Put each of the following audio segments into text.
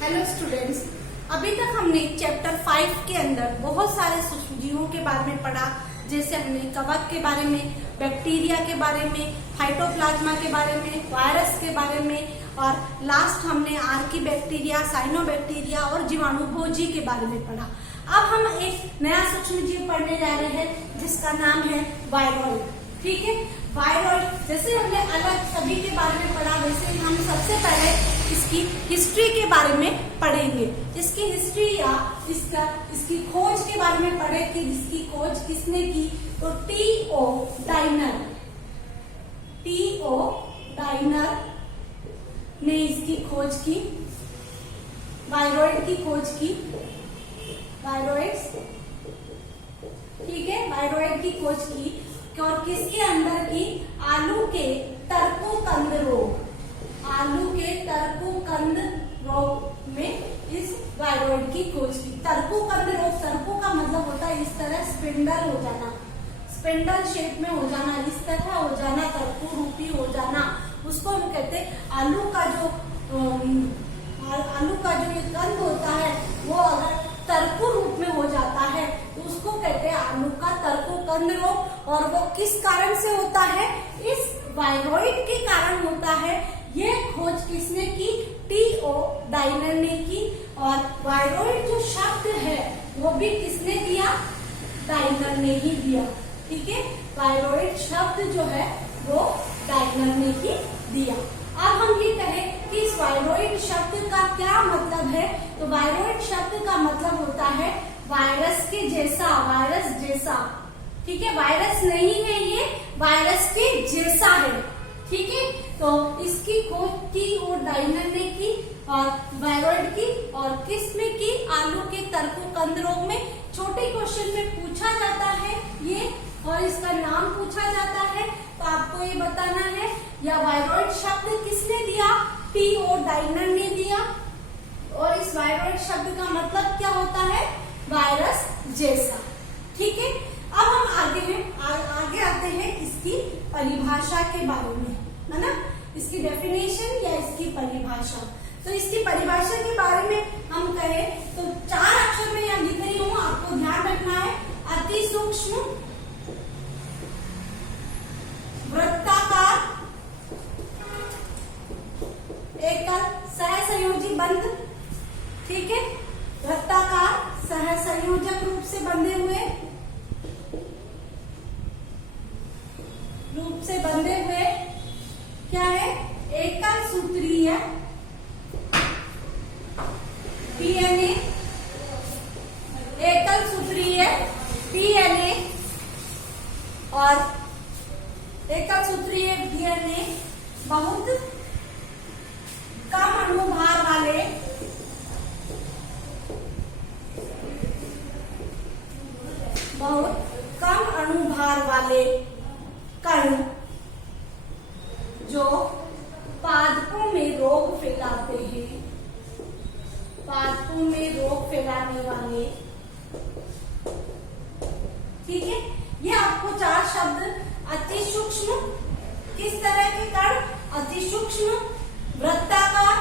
Hello students, अभी तक हमने चैप्टर 5 के अंदर बहुत सारे सूक्ष्मजीवों के बारे में पढ़ा। जैसे हमने कवक के बारे में, बैक्टीरिया के बारे में, फाइटोप्लाज्मा के बारे में, वायरस के बारे में और लास्ट हमने आर्की बैक्टीरिया, साइनोबैक्टीरिया और जीवाणुभोजी के बारे में पढ़ा। अब हम एक नया सूक्ष्मजीव पढ़ने जा रहे हैं जिसका नाम है वायरॉइड। ठीक है, वायरॉइड जैसे हमने अलग सभी के बारे में पढ़ा, वैसे हम सबसे पहले इसकी हिस्ट्री के बारे में पढ़ेंगे। इसकी हिस्ट्री या इसकी खोज के बारे में पढ़े कि इसकी खोज किसने की। तो टी.ओ. डाइनर ने इसकी खोज की, वायरॉइड की खोज की। वायरॉइड्स, ठीक है, वायरॉइड की खोज की और किसके अंदर की, आलू के तरकुकंद रोग, आलू के तरकुकंद रोग में इस वायरॉइड की खोज की। तरकुकंद रोग, तरकु का मतलब होता है इस तरह स्पिंडल हो जाना, स्पिंडल शेप में हो जाना, इस तरह हो जाना, तरकु रूपी हो जाना, उसको हम कहते हैं। आलू का जो ये कंद होता है वो अगर तरकु रूप में हो जाता है तो उसको कहते हैं आलू का तरकुकंद रोग। और वो किस कारण से होता है, इस वायरॉइड के कारण होता है। ये खोज किसने की, टी.ओ. डाइनर ने की। और वायरॉइड जो शब्द है वो भी किसने दिया, डाइनर ने ही दिया। ठीक है, वायरॉइड शब्द जो है वो डाइनर ने ही दिया। अब हम ये कहें कि इस वायरॉइड शब्द का क्या मतलब है, तो वायरॉइड शब्द का मतलब होता है वायरस के जैसा, वायरस जैसा। ठीक है, वायरस नहीं है ये, वायरस के जैसा है। ठीक है, तो इसकी खोज टी.ओ. डाइनर ने की और वायरॉइड की, और किस में की, आलू के तरकुकंद रोग में। छोटे क्वेश्चन में पूछा जाता है ये, और इसका नाम पूछा जाता है, तो आपको ये बताना है। या वायरॉइड शब्द किसने दिया, टी.ओ. डाइनर ने दिया। और इस वायरॉइड शब्द का मतलब क्या होता है, वायरस जैसा। ठीक है, अब हम आगे आते हैं इसकी परिभाषा के बारे में, है ना, इसकी डेफिनेशन या इसकी परिभाषा। तो इसकी परिभाषा के बारे में हम कहें तो 4 अक्षर में यहाँ लिख रही हूँ, आपको ध्यान रखना है। अति सूक्ष्म, वृत्ताकार, एकल सहसंयोजी बंध। ठीक है, वृत्ताकार सहसंयोजक रूप से बंधे हुए, क्या है, एकल सूत्रीय डीएनए, एकल सूत्रीय डीएनए और एकल सूत्रीय डीएनए बहुत कम अणुभार वाले, बहुत कम अणुभार वाले कण जो पादपों में रोग फैलाते हैं, पादपों में रोग फैलाने वाले। ठीक है, ये आपको 4 शब्द, अति सूक्ष्म, किस तरह के कण, अति सूक्ष्म, वृत्ताकार,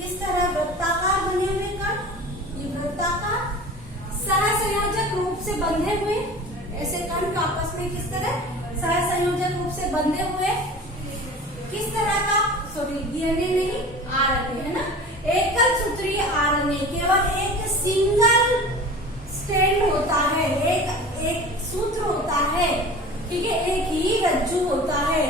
इस तरह वृत्ताकार बने हुए कण, ये वृत्ताकार, सहसंयोजक रूप से बंधे हुए, ऐसे कण आपस में किस तरह सहसंयोजक रूप से बंधे हुए, किस तरह का, सॉरी डीएनए नहीं, आरएनए, है ना, एकल सूत्रीय आरएनए, केवल एक सिंगल स्ट्रैंड होता है, एक सूत्र होता है। ठीक है, एक ही रज्जु होता है,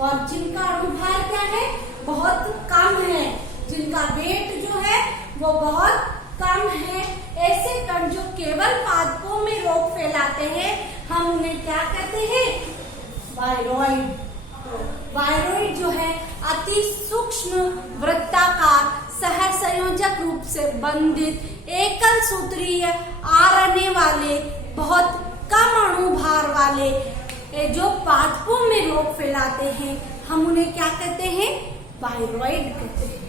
और जिनका अणुभार क्या है, बहुत कम है, जिनका वेट जो है वो बहुत कम है। ऐसे कण जो केवल पादपों में रोग फैलाते हैं, हम उन्हें क्या कहते हैं, वायरॉइड। वायरॉइड जो है अति सूक्ष्म, वृत्ताकार, सहसंयोजक रूप से बंधित, एकल सूत्रीय आरएनए वाले, बहुत कम अणुभार वाले, जो पादपों में रोग फैलाते हैं, हम उन्हें क्या कहते हैं, वायरॉइड कहते हैं।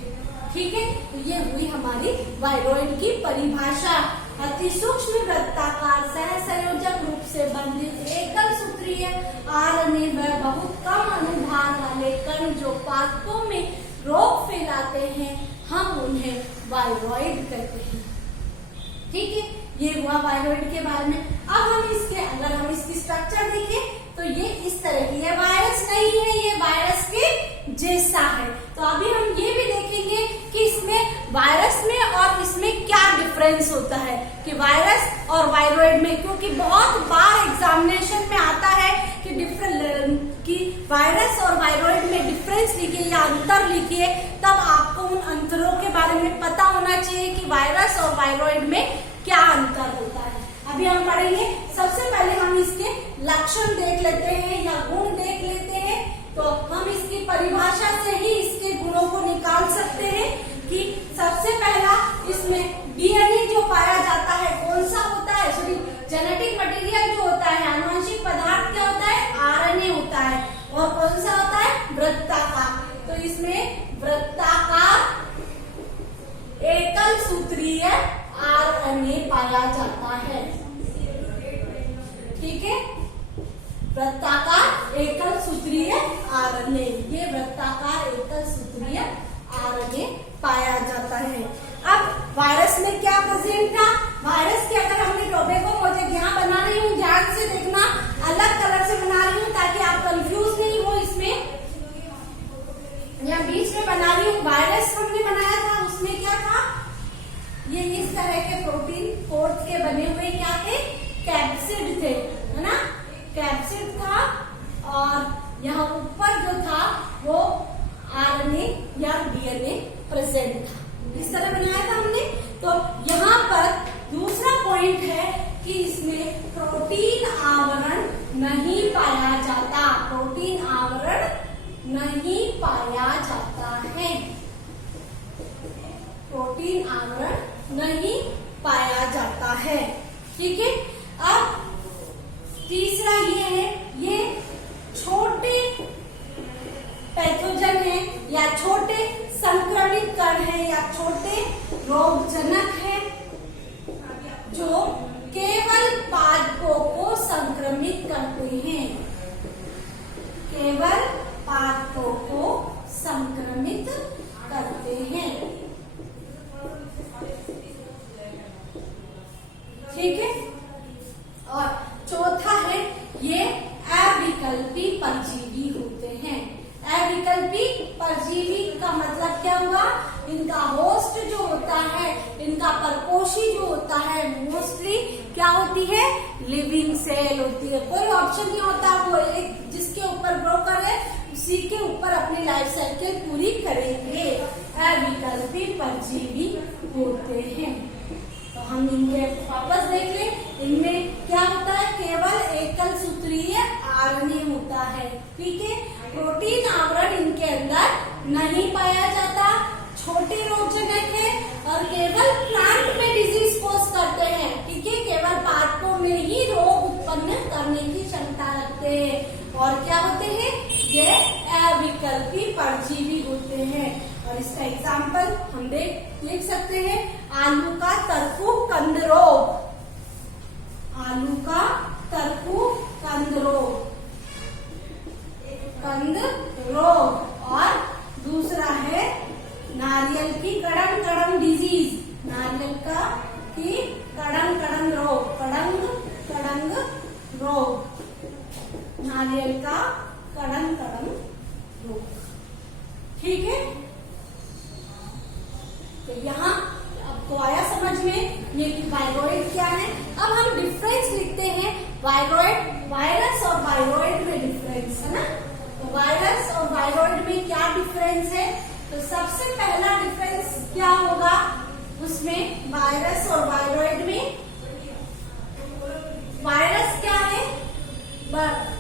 ठीक है, तो ये हुई हमारी वायरॉइड की परिभाषा। अति सूक्ष्म, वृत्ताकार, सहसंयोजक रूप से बंधित, एकल सूत्रीय आरएनए व बहुत कम अणुभार वाले कण जो पादपों में रोग फैलाते हैं, हम उन्हें वायरॉइड कहते हैं। ठीक है, ये हुआ वायरॉइड के बारे में। अब हम इसके अगर हम इसकी स्ट्रक्चर देखें तो ये इस तरह की है, वायरस नहीं है, ये वायरस के जैसा है। तो अभी हम ये भी देखेंगे कि इसमें वायरस में और इसमें क्या डिफरेंस होता है कि वायरस और वायरॉइड में, क्योंकि बहुत बार एग्जामिनेशन में आता है कि वायरस और वायरॉइड में डिफरेंस लिखिए या अंतर लिखिए, तब आपको उन अंतरों के बारे में पता होना चाहिए कि वायरस और वायरॉइड में क्या अंतर होता है। अभी हम पढ़ेंगे। सबसे पहले हम इसके लक्षण देख लेते हैं या गुण देख लेते हैं। तो हम इसकी परिभाषा से ही इसके गुणों को निकाल सकते हैं कि सबसे पहला इसमें डीएनए जो पाया जाता है कौन सा होता है, सॉरी जेनेटिक मटेरियल जो होता है, आनुवंशिक पदार्थ क्या होता है, आरएनए होता है। और कौन सा होता है, वृत्ताकार। तो इसमें वृत्ताकार एकल सूत्रीय आरएनए पाया जाता है। ठीक है, वृत्ताकार एकल सूत्रीय आरएनए, ये वृत्ताकार एकल सूत्रीय आरएनए पाया जाता है। अब वायरस में क्या प्रेजेंट था, वायरस के अगर हमने देखो, मुझे यहाँ बना रही हूँ, ध्यान से देखना, अलग कलर से बना रही हूँ ताकि आप कंफ्यूज नहीं हो। इसमें यहाँ बीच में बना रही हूँ, वायरस हमने बनाया था, उसमें क्या था, ये इस तरह के प्रोटीन कोट के बने हुए क्या थे, कैप्सिड थे, है ना, कैप्सिड था। और यहाँ ऊपर जो था वो आरएनए या डीएनए प्रेजेंट था, इस तरह बनाया था हमने। तो यहाँ पर दूसरा पॉइंट है कि इसमें प्रोटीन आवरण नहीं पाया जाता, प्रोटीन आवरण नहीं पाया जाता है, प्रोटीन आवरण नहीं पाया जाता है। ठीक है, अब तीसरा ये है, ये छोटे पैथोजन है या छोटे संक्रमित कण है या छोटे रोगजनक है जो केवल पादपों को संक्रमित करते हैं, केवल पादपों को संक्रमित करते हैं। ठीक है, और चौथा है ये अविकल्पी परजीवी होते हैं। अविकल्पी परजीवी का मतलब क्या हुआ, इनका होस्ट जो होता है, इनका परपोषी जो होता है, मोस्टली क्या होती है, लिविंग सेल होती है। कोई ऑप्शन नहीं होता, वो एक जिसके ऊपर ग्रो करे उसी के ऊपर अपनी लाइफ साइकिल पूरी करेंगे, अविकल्पी परजीवी होते हैं। तो हम इनके वापस देख ले, इनमें क्या होता है, केवल एकल सूत्रीय आरएनए होता है। ठीक है, प्रोटीन आवरण इनके अंदर नहीं पाया जाता, छोटे रोगजनक है और केवल प्लांट में डिजीज कोज करते हैं। ठीक है, केवल पादपों में ही रोग उत्पन्न करने की क्षमता रखते हैं। और क्या होते हैं, ये अविकल्पी परजीवी होते हैं। और इसका एग्जाम्पल हम लिख सकते हैं, आलू का तरकू कंद रोग, आलू का तरकू कंद रोग, कंद रोग। और दूसरा है नारियल की कड़ंग कड़ंग डिजीज, नारियल का की कड़ंग कड़ंग रोग, कड़ंग कड़ंग रोग, नारियल का कड़ंग कड़ंग रोग। ठीक है, तो यहाँ आपको आया समझ में ये कि वायरॉइड क्या है। अब हम डिफरेंस लिखते हैं, वायरॉइड, वायरस और वायरॉइड में डिफरेंस है ना। तो वायरस और वायरॉइड में क्या डिफरेंस है, तो सबसे पहला डिफरेंस क्या होगा उसमें, वायरस और वायरॉइड में, वायरस क्या है,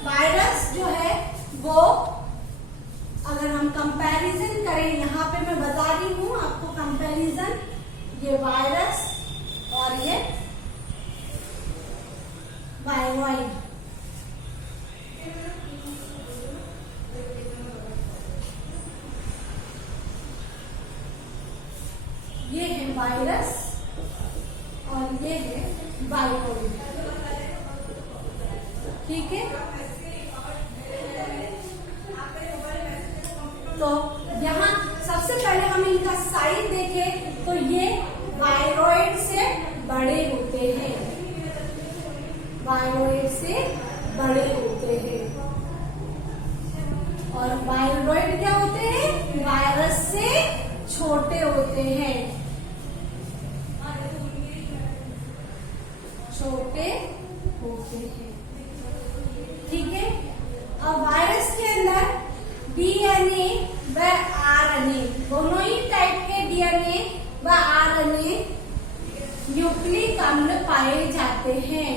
वायरस जो है वो अगर हम कंपैरिजन करें, यहाँ पे मैं बता रही हूँ आपको कंपैरिजन, ये वायरस और ये वायरॉइड, ये है वायरस और ये है वायरॉइड। ठीक है, तो यहाँ सबसे पहले हम इनका साइज देखें तो ये वायरॉइड से बड़े होते हैं, वायरॉइड से बड़े होते हैं। और वायरॉइड क्या होते हैं? वायरस से छोटे होते हैं, छोटे होते हैं। ठीक है। अब वायरस के अंदर डीएनए व आरएनए दोनों ही टाइप के डीएनए व आरएनए न्यूक्लिक अम्ल पाए जाते हैं।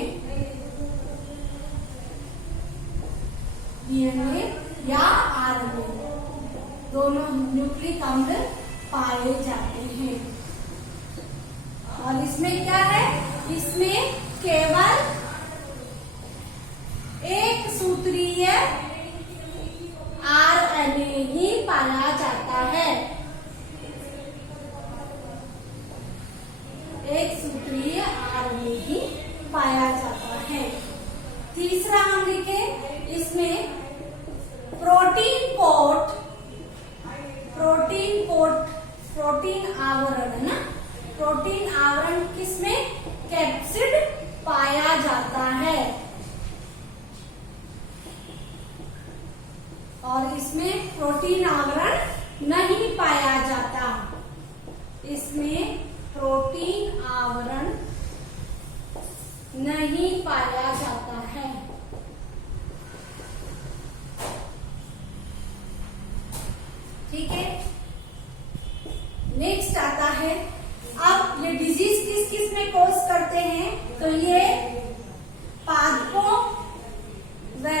डीएनए या आरएनए दोनों न्यूक्लिक अम्ल पाए जाते हैं। और इसमें क्या है? इसमें केवल एक सूत्रीय आरएनए ही पाया जाता है, एक सूत्रीय आरएनए ही पाया जाता है। तीसरा हम लिखे इसमें protein coat, protein coat, protein आवरण है ना, प्रोटीन आवरण किसमें? कैप्सिड पाया जाता है। और इसमें प्रोटीन आवरण नहीं पाया जाता, इसमें प्रोटीन आवरण नहीं पाया जाता है। ठीक है। नेक्स्ट आता है, अब ये डिजीज किस किस में कॉज करते हैं? तो ये पादपों व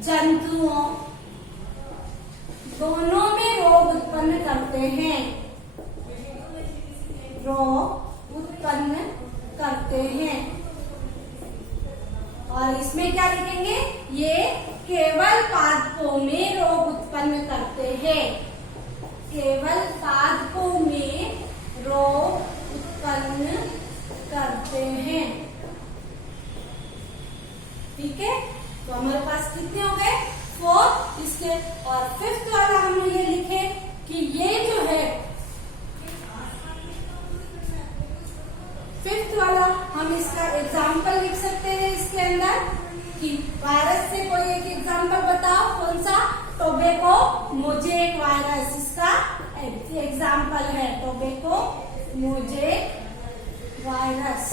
जंतुओं दोनों में रोग उत्पन्न करते हैं, रोग उत्पन्न करते हैं। और इसमें क्या लिखेंगे? ये केवल पादपों में रोग उत्पन्न करते हैं, केवल पादपों में रोग उत्पन्न करते हैं। ठीक है। तो हमारे पास कितने हो गए? 4। इसके और 5th वाला हम ये लिखे कि ये जो है 5th वाला हम इसका एग्जाम्पल लिख सकते हैं इसके अंदर कि वायरस से कोई एक एग्जाम्पल बताओ, कौन सा? टोबैको मोजेक वायरस इसका एग्जाम्पल है, टोबैको मोजेक वायरस।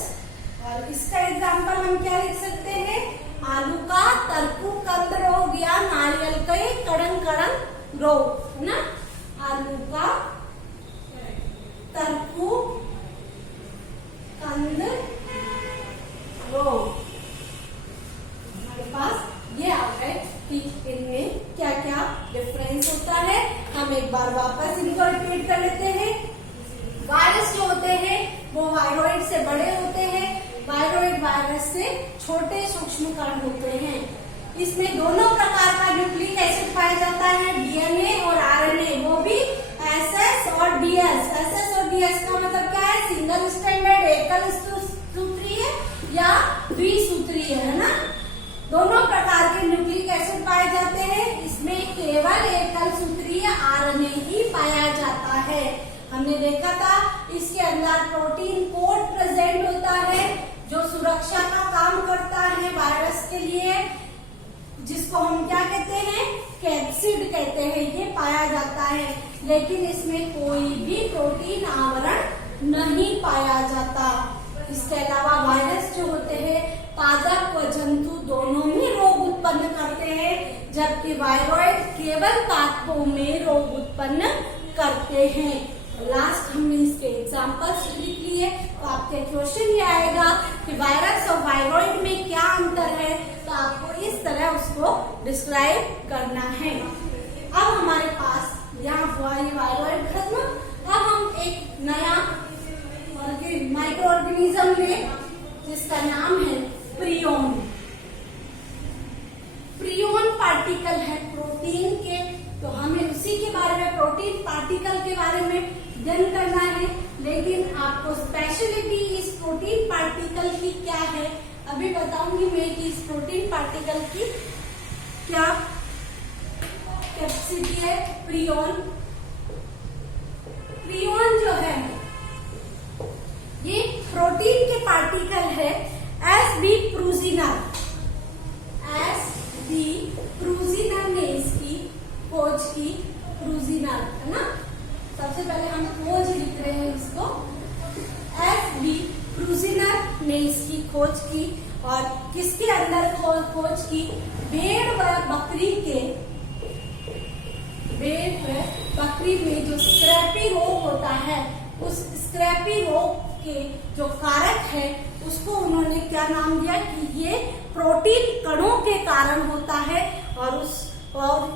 और इसका एग्जाम्पल हम क्या लिख सकते हैं? आलू का तरकू कंद रोग या नारियल के कड़न कड़न रोग, है ना। आलू का तरकू कंद रोग हमारे पास ये आ गए कि इनमें क्या क्या डिफरेंस होता है। हम एक बार वापस इनको रिपीट कर लेते हैं। वायरस जो होते हैं वो वायरॉइड से बड़े होते हैं, वायरॉइड वायरस से छोटे सूक्ष्म कण होते हैं। इसमें दोनों प्रकार का न्यूक्लिक एसिड पाया जाता है, डीएनए और आरएनए, वो भी एसएस और डीएस। एसएस और डीएस का मतलब क्या है? सिंगल स्ट्रैंडेड, एकल सूत्रीय या द्विसूत्रीय, है ना। दोनों प्रकार के न्यूक्लिक एसिड पाए जाते हैं। इसमें केवल एकल सूत्रीय आरएनए ही पाया जाता है। हमने देखा था इसके अंदर प्रोटीन कोट प्रेजेंट होता है जो सुरक्षा का काम करता है वायरस के लिए, जिसको हम क्या कहते हैं? कैप्सिड कहते हैं, ये पाया जाता है। लेकिन इसमें कोई भी प्रोटीन आवरण नहीं पाया जाता। इसके अलावा वायरस जो होते हैं पादप व जंतु दोनों में रोग उत्पन्न करते हैं, जबकि वायरॉइड केवल पादपों में रोग उत्पन्न करते हैं। लास्ट हमने इसके एग्जाम्पल्स लिख लिए, तो आपके क्वेश्चन ये आएगा कि वायरस और वायरॉइड में क्या अंतर है, तो आपको इस तरह उसको डिस्क्राइब करना है। अब हमारे पास यहाँ हुआ ये वायरॉइड खत्म। अब हम एक नया माइक्रो ऑर्गेनिज्म में जिसका नाम है प्रियोन। प्रियोन पार्टिकल है प्रोटीन के, तो हमें उसी के बारे में, प्रोटीन पार्टिकल के बारे में अध्ययन करना है। लेकिन आपको स्पेशलिटी इस प्रोटीन पार्टिकल की क्या है अभी बताऊंगी मैं कि इस प्रोटीन पार्टिकल की क्या कैपेसिटी है। प्रियोन कहते हैं इसको। एफ.बी. प्रूजिनर ने इसकी खोज की और किसके अंदर खोज की? भेड़ व बकरी में जो स्क्रैपी रोग होता है, उस स्क्रैपी रोग के जो कारक है उसको उन्होंने क्या नाम दिया कि ये प्रोटीन कणों के कारण होता है। और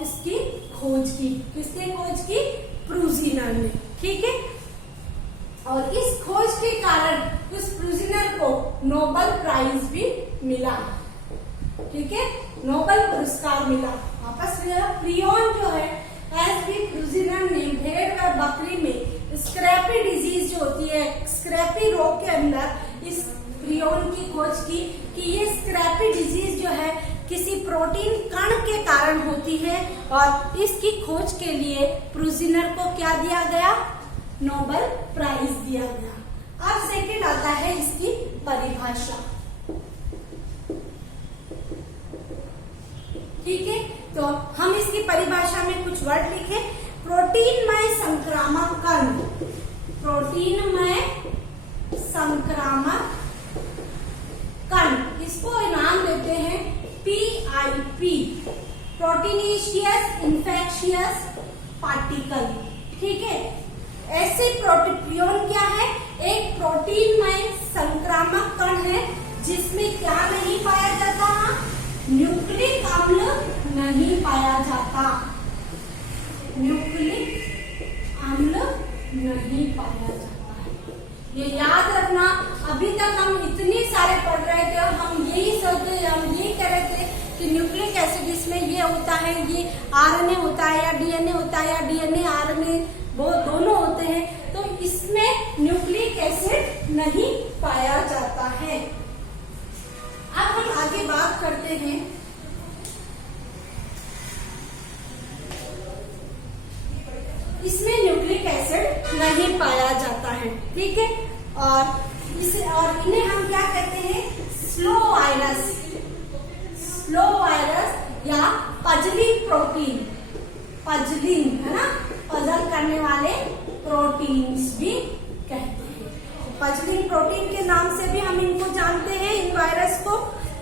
इसकी खोज की, किसने खोज की? प्रूजिनर ने। ठीक है, और इस खोज के कारण उस प्रूजिनर को नोबेल प्राइज भी मिला। ठीक है, नोबेल पुरस्कार मिला। वापस प्रियन जो है, एफ.बी. प्रूजिनर ने भेड़ व बकरी में स्क्रैपी डिजीज जो होती है, स्क्रैपी रोग के अंदर इस प्रियन की खोज की कि ये स्क्रैपी डिजीज जो है किसी प्रोटीन कण के कारण होती है, और इसकी खोज के लिए प्रूजिनर को क्या दिया गया? नोबेल प्राइज दिया गया। अब सेकंड आता है इसकी परिभाषा। ठीक है, तो हम इसकी परिभाषा में कुछ वर्ड लिखे। प्रोटीनमय संक्रामक कण, प्रोटीनमय संक्रामक कण, इसको नाम देते हैं PIP, प्रोटीनेशियस इन्फेक्शियस पार्टिकल। ठीक है, ऐसे प्रोटीन क्या है? एक प्रोटीनमय संक्रामक कण है जिसमें क्या नहीं पाया जाता? न्यूक्लिक अम्ल नहीं पाया जाता, न्यूक्लिक अम्ल नहीं पाया जाता है। ये याद रखना। अभी तक हम इतने सारे पढ़ रहे थे और हम यही कह रहे थे कि न्यूक्लिक एसिड इसमें ये होता है, ये RNA होता है या DNA होता है या DNA RNA वो दोनों होते हैं, तो इसमें न्यूक्लिक एसिड नहीं पाया जाता है। अब हम आगे बात करते हैं इसमें न्यूक्लिक एसिड नहीं पाया जाता है। ठीक है, और इन्हें हम क्या कहते हैं? स्लो वायरस या पजलिंग प्रोटीन, पजलिंग है ना, पजल करने वाले प्रोटीन्स भी कहते हैं। पजलिंग प्रोटीन के नाम से भी हम इनको जानते हैं, इन वायरस को।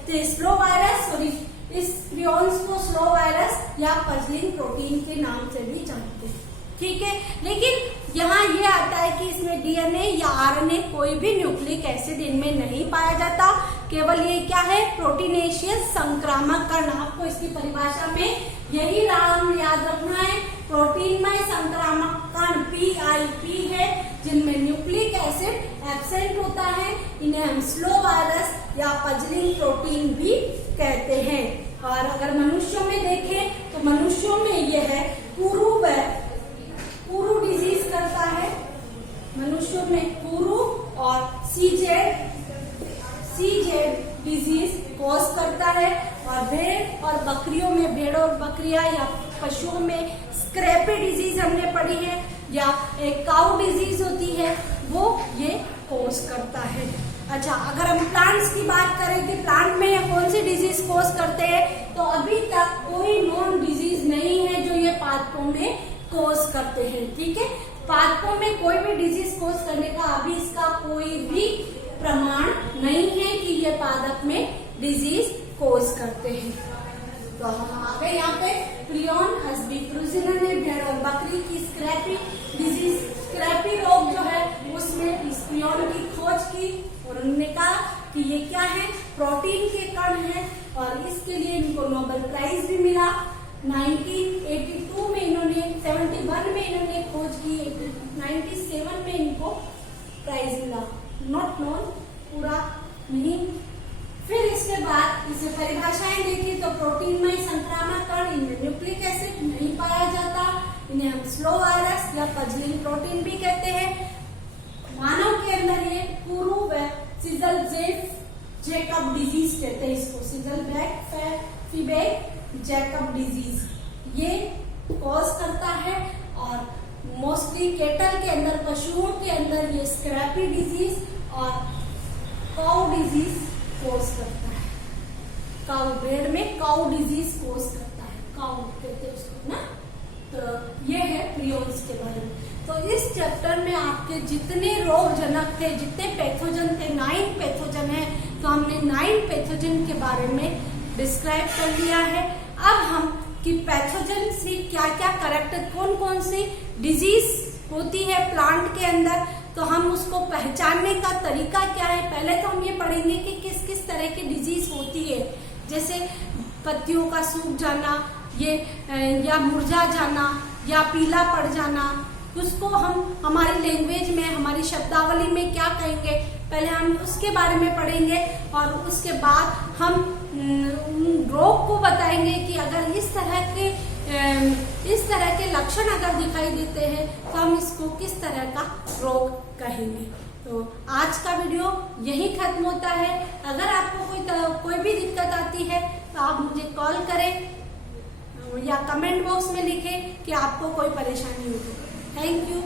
तो स्लो वायरस, सॉरी, इस प्रियॉन्स को स्लो वायरस या पजलिंग प्रोटीन के नाम से भी जानते हैं। ठीक है, लेकिन यहाँ ये आता है कि इसमें DNA या RNA कोई भी न्यूक्लिक एसिड इनमें नहीं पाया जाता, केवल ये क्या है? प्रोटीनेशियस संक्रामक कण। आपको इसकी परिभाषा में यही नाम याद रखना है। प्रोटीनमय संक्रामक कण PIP है जिनमें न्यूक्लिक एसिड एब्सेंट होता है, इन्हें हम स्लो वायरस या पजलिंग प्रोटीन भी कहते हैं। और अगर मनुष्यों में देखें तो मनुष्यों में यह है पुरु डिजीज करता है, मनुष्यों में पुरु, और सीजेड डिजीज कॉज करता है। और भेड़ और बकरियों में, भेड़ और बकरियां या पशुओं में स्क्रैपी डिजीज हमने पढ़ी है, या एक काउ डिजीज होती है, वो ये कॉज करता है। अच्छा, अगर हम प्लांट्स की बात करें कि प्लांट में कौन सी डिजीज कॉज करते हैं, तो अभी तक कोई नॉन डिजीज नहीं है जो ये पादपों में कॉज करते हैं। ठीक है, पादपों में कोई भी डिजीज कॉज करने का अभी इसका कोई भी प्रमाण नहीं है कि ये पादप में डिजीज कॉज करते हैं। तो हम आ गए यहाँ पे प्रियन एफ.बी. प्रूजिनर ने भेड़ और बकरी की स्क्रैपी डिजीज, स्क्रैपी रोग जो है उसमें इस प्रियन की खोज की, और उन्होंने कहा कि ये क्या है? प्रोटीन के कण है, और इसके लिए इनको नोबेल प्राइज भी मिला। 1982 में इन्होंने, 71 में इन्होंने खोज की, 97 में इनको प्राइज मिला। नॉट नोन, पूरा नहीं। फिर इसके बाद इसे परिभाषाएं देखी तो प्रोटीनमय संक्रामक कण, इनमें न्यूक्लिक एसिड नहीं पाया जाता, इन्हें हम स्लो वायरस या पजलिंग प्रोटीन भी कहते हैं। मानव के अंदर ये पुरु व सिजल जैकब डिजीज कहते हैं इसको, सिजल बैक फीबेक जैकब डिजीज ये कॉज करता है। और मोस्टली केटल के अंदर, पशुओं के अंदर ये स्क्रैपी डिजीज और काउ डिजीज कॉज करता है। काउ, भेड़ में काउ डिजीज कॉज करता है, काउ कहते हैं उसको ना। तो ये है प्रियन्स के बारे में। तो इस चैप्टर में आपके जितने रोगजनक थे, जितने पैथोजन थे, 9 पैथोजन है, तो हमने 9 पैथोजन के बारे में डिस्क्राइब कर लिया है। अब हम कि पैथोजन से क्या क्या करेक्टर, कौन कौन सी डिजीज होती है प्लांट के अंदर, तो हम उसको पहचानने का तरीका क्या है। पहले तो हम ये पढ़ेंगे कि किस किस तरह की डिजीज होती है, जैसे पत्तियों का सूख जाना, ये या मुरझा जाना या पीला पड़ जाना, उसको हम हमारी लैंग्वेज में, हमारी शब्दावली में क्या कहेंगे, पहले हम उसके बारे में पढ़ेंगे। और उसके बाद हम रोग को बताएंगे कि अगर इस तरह के लक्षण अगर दिखाई देते हैं तो हम इसको किस तरह का रोग कहेंगे। तो आज का वीडियो यहीं खत्म होता है। अगर आपको कोई भी दिक्कत आती है तो आप मुझे कॉल करें या कमेंट बॉक्स में लिखें कि आपको कोई परेशानी होगी। Thank you.